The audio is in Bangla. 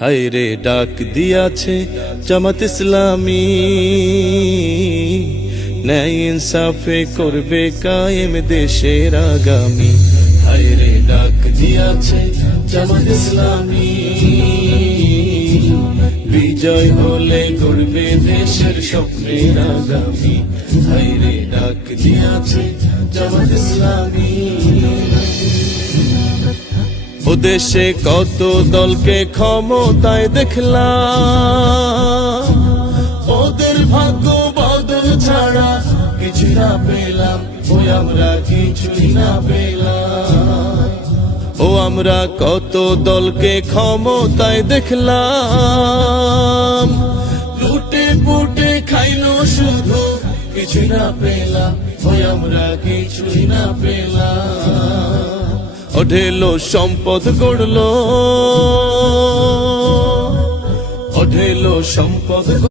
হায় রে ডাক দিয়াছে জামাত ইসলামী, ন্যায় ইনসাফে করবে কায়েম দেশের আগামী। হায় রে ডাক দিয়াছে জামাত ইসলামী, বিজয় হলে গড়বে দেশের স্বপ্নের আগামী। হায় রে ডাক দিয়াছে জামাত ইসলামী। ও দেশে কত দলকে ক্ষমতায় দেখলাম, ওদের ভাগ্য বদল ছাড়া কিছু না পেলাম, ওই আমরা কিছুই না পেলাম। ও আমরা কত দলকে ক্ষমতায় দেখলাম, লুটে পুটে খাইলো শুধু, কিছুই না পেলাম, ওই আমরা কিছুই না পেলাম। অঢেলো সম্পদ গড়লো, অঢেলো সম্পদ